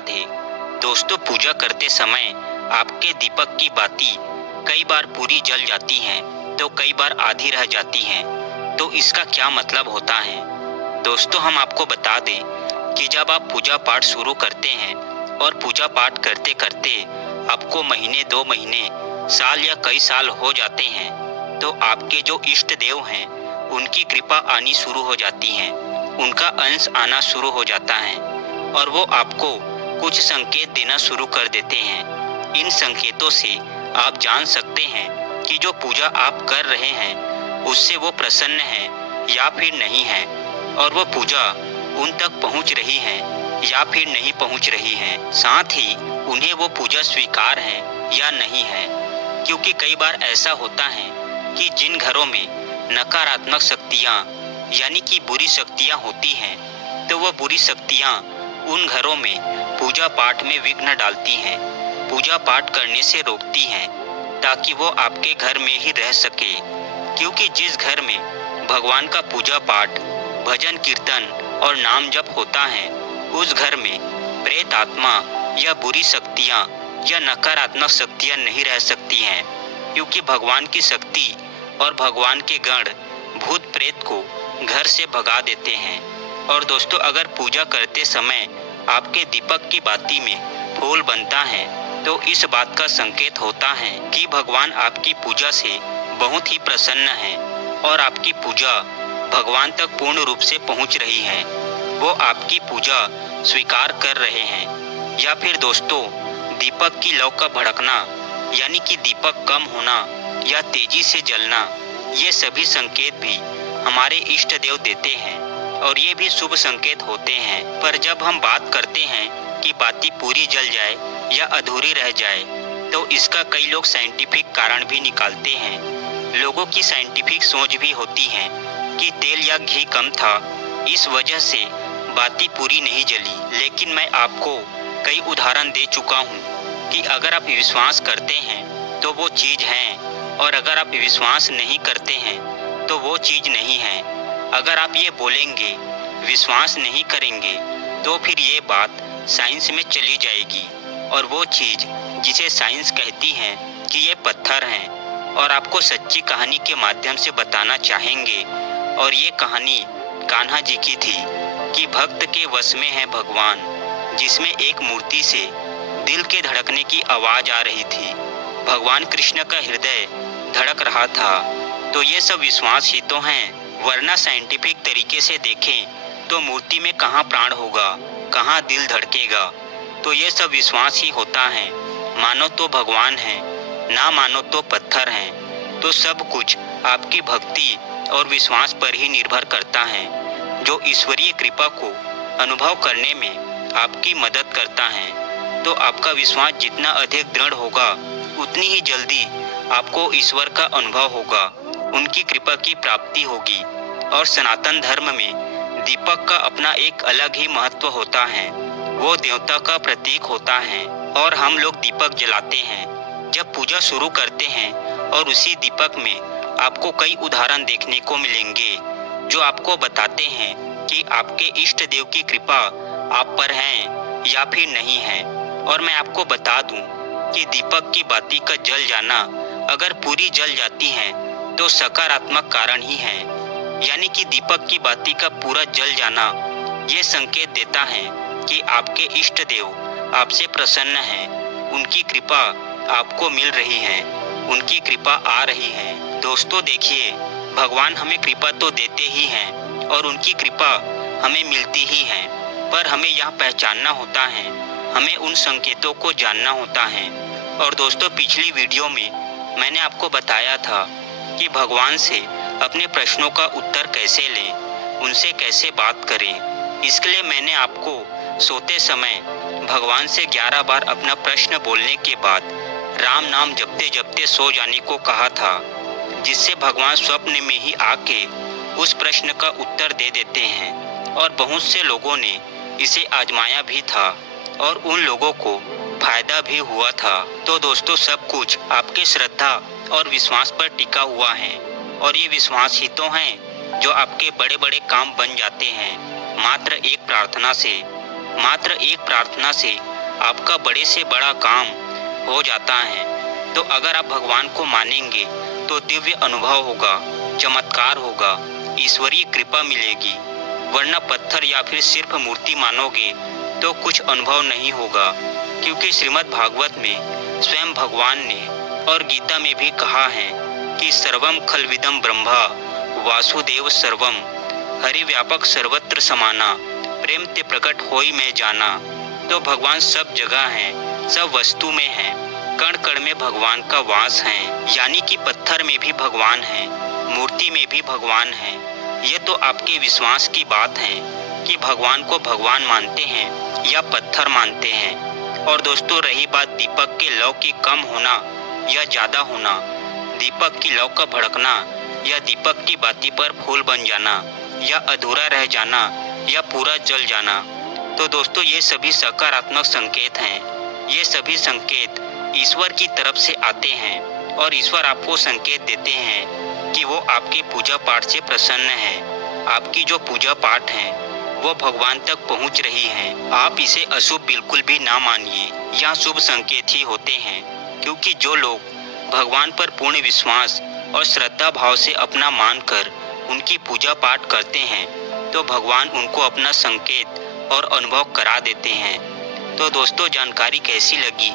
राधे। दोस्तों, पूजा करते समय आपके दीपक की बाती कई बार पूरी जल जाती हैं तो कई बार आधी रह जाती हैं। तो इसका क्या मतलब होता है? दोस्तों, हम आपको बता दें कि जब आप पूजा पाठ शुरू करते हैं और पूजा पाठ करते करते आपको महीने 2 महीने, साल या कई साल हो जाते हैं तो आपके जो इष्ट देव हैं उनकी कृपा आनी शुरू हो जाती है, उनका अंश आना शुरू हो जाता है और वो आपको कुछ संकेत देना शुरू कर देते हैं। इन संकेतों से आप जान सकते हैं कि जो पूजा आप कर रहे हैं उससे वो प्रसन्न है या फिर नहीं है, और वो पूजा उन तक पहुंच रही है या फिर नहीं पहुंच रही है। साथ ही उन्हें वो पूजा स्वीकार है या नहीं है, क्योंकि कई बार ऐसा होता है कि जिन घरों में नकारात्मक शक्तियाँ यानी कि बुरी शक्तियाँ होती हैं तो वह बुरी शक्तियाँ उन घरों में पूजा पाठ में विघ्न डालती हैं, पूजा पाठ करने से रोकती हैं ताकि वो आपके घर में ही रह सके। क्योंकि जिस घर में भगवान का पूजा पाठ, भजन कीर्तन और नाम जप होता है उस घर में प्रेत आत्मा या बुरी शक्तियाँ या नकारात्मक शक्तियाँ नहीं रह सकती हैं, क्योंकि भगवान की शक्ति और भगवान के गण भूत प्रेत को घर से भगा देते हैं। और दोस्तों, अगर पूजा करते समय आपके दीपक की बाती में फूल बनता है तो इस बात का संकेत होता है कि भगवान आपकी पूजा से बहुत ही प्रसन्न है और आपकी पूजा भगवान तक पूर्ण रूप से पहुंच रही है, वो आपकी पूजा स्वीकार कर रहे हैं। या फिर दोस्तों, दीपक की लौ का भड़कना यानी कि दीपक कम होना या तेजी से जलना, ये सभी संकेत भी हमारे इष्ट देव देते हैं और ये भी शुभ संकेत होते हैं। पर जब हम बात करते हैं कि बाती पूरी जल जाए या अधूरी रह जाए तो इसका कई लोग साइंटिफिक कारण भी निकालते हैं। लोगों की साइंटिफिक सोच भी होती है कि तेल या घी कम था, इस वजह से बाती पूरी नहीं जली। लेकिन मैं आपको कई उदाहरण दे चुका हूँ कि अगर आप विश्वास करते हैं तो वो चीज़ है, और अगर आप विश्वास नहीं करते हैं तो वो चीज़ नहीं है। अगर आप ये बोलेंगे, विश्वास नहीं करेंगे, तो फिर ये बात साइंस में चली जाएगी और वो चीज़ जिसे साइंस कहती है कि ये पत्थर हैं, और आपको सच्ची कहानी के माध्यम से बताना चाहेंगे। और ये कहानी कान्हा जी की थी कि भक्त के वश में है भगवान, जिसमें एक मूर्ति से दिल के धड़कने की आवाज़ आ रही थी। भगवान कृष्ण का हृदय धड़क रहा था। तो ये सब विश्वास ही तो हैं, वरना साइंटिफिक तरीके से देखें तो मूर्ति में कहाँ प्राण होगा, कहाँ दिल धड़केगा। तो ये सब विश्वास ही होता है। मानो तो भगवान है, ना मानो तो पत्थर हैं। तो सब कुछ आपकी भक्ति और विश्वास पर ही निर्भर करता है, जो ईश्वरीय कृपा को अनुभव करने में आपकी मदद करता है। तो आपका विश्वास जितना अधिक दृढ़ होगा उतनी ही जल्दी आपको ईश्वर का अनुभव होगा, उनकी कृपा की प्राप्ति होगी। और सनातन धर्म में दीपक का अपना एक अलग ही महत्व होता है, वो देवता का प्रतीक होता है और हम लोग दीपक जलाते हैं जब पूजा शुरू करते हैं। और उसी दीपक में आपको कई उदाहरण देखने को मिलेंगे जो आपको बताते हैं कि आपके इष्ट देव की कृपा आप पर है या फिर नहीं है। और मैं आपको बता दूं कि दीपक की बाती का जल जाना अगर पूरी जल जाती है तो सकारात्मक कारण ही है, यानी कि दीपक की बाती का पूरा जल जाना ये संकेत देता है कि आपके इष्ट देव आपसे प्रसन्न हैं, उनकी कृपा आपको मिल रही है, उनकी कृपा आ रही है। दोस्तों देखिए, भगवान हमें कृपा तो देते ही हैं और उनकी कृपा हमें मिलती ही है, पर हमें यह पहचानना होता है, हमें उन संकेतों को जानना होता है। और दोस्तों, पिछली वीडियो में मैंने आपको बताया था कि भगवान से अपने प्रश्नों का उत्तर कैसे लें, उनसे कैसे बात करें। इसके लिए मैंने आपको सोते समय भगवान से 11 बार अपना प्रश्न बोलने के बाद राम नाम जपते जपते सो जाने को कहा था, जिससे भगवान स्वप्न में ही आके उस प्रश्न का उत्तर दे देते हैं। और बहुत से लोगों ने इसे आजमाया भी था और उन लोगों को फायदा भी हुआ था। तो दोस्तों, सब कुछ आपके श्रद्धा और विश्वास पर टिका हुआ है, और ये विश्वास ही तो हैं जो आपके बड़े बड़े काम बन जाते हैं मात्र एक प्रार्थना से आपका बड़े से बड़ा काम हो जाता है। तो अगर आप भगवान को मानेंगे तो दिव्य अनुभव होगा, चमत्कार होगा, ईश्वरीय कृपा मिलेगी। वरना पत्थर या फिर सिर्फ मूर्ति मानोगे तो कुछ अनुभव नहीं होगा, क्योंकि श्रीमद् भागवत में स्वयं भगवान ने और गीता में भी कहा है कि सर्वम खलविदम ब्रह्मा वासुदेव सर्वम, हरि व्यापक सर्वत्र समाना, प्रेम ते प्रकट होई में जाना। तो भगवान सब जगह है, सब वस्तु में है, कण कण में भगवान का वास है। यानी कि पत्थर में भी भगवान है, मूर्ति में भी भगवान है। ये तो आपके विश्वास की बात है कि भगवान को भगवान मानते हैं या पत्थर मानते हैं। और दोस्तों, रही बात दीपक के लौ की कम होना या ज़्यादा होना, दीपक की लौ का भड़कना या दीपक की बाती पर फूल बन जाना या अधूरा रह जाना या पूरा जल जाना, तो दोस्तों ये सभी सकारात्मक संकेत हैं। ये सभी संकेत ईश्वर की तरफ से आते हैं और ईश्वर आपको संकेत देते हैं कि वो आपके पूजा पाठ से प्रसन्न है। आपकी जो पूजा पाठ है वो भगवान तक पहुंच रही है। आप इसे अशुभ बिल्कुल भी ना मानिए, यह शुभ संकेत ही होते हैं। क्योंकि जो लोग भगवान पर पूर्ण विश्वास और श्रद्धा भाव से अपना मानकर उनकी पूजा पाठ करते हैं तो भगवान उनको अपना संकेत और अनुभव करा देते हैं। तो दोस्तों, जानकारी कैसी लगी